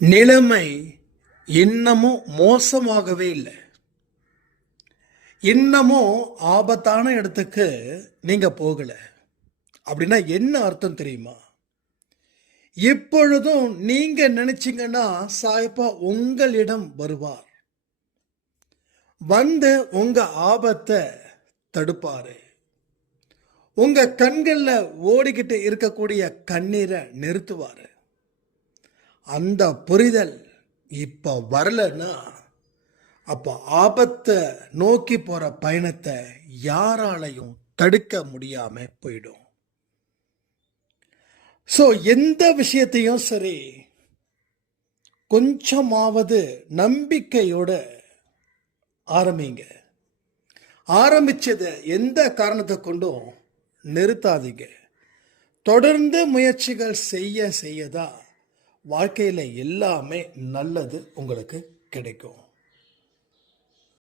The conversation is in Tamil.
நிலைமை இன்னமும் மோசமாகவே இல்லை. இன்னமும் ஆபத்தான இடத்துக்கு நீங்க போகல. அப்படின்னா என்ன அர்த்தம் தெரியுமா? இப்பொழுதும் நீங்க நினைச்சீங்கன்னா சாய்ப்பா உங்களிடம் வருவார், வந்து உங்க ஆபத்தை தடுப்பாரு. உங்க கண்கள்ல ஓடிக்கிட்டு இருக்கக்கூடிய கண்ணீரை நிறுத்துவாரு. அந்த புரிதல் இப்ப வரலன்னா அப்போ ஆபத்தை நோக்கி போற பயணத்தை யாராலையும் தடுக்க முடியாம போயிடும். ஸோ எந்த விஷயத்தையும் சரி, கொஞ்சமாவது நம்பிக்கையோட ஆரம்பிங்க. ஆரம்பிச்சதை எந்த காரணத்தை கொண்டும் நிறுத்தாதீங்க. தொடர்ந்து முயற்சிகள் செய்ய செய்யதான் வாழ்க்கையில் எல்லாமே நல்லது உங்களுக்கு கிடைக்கும்.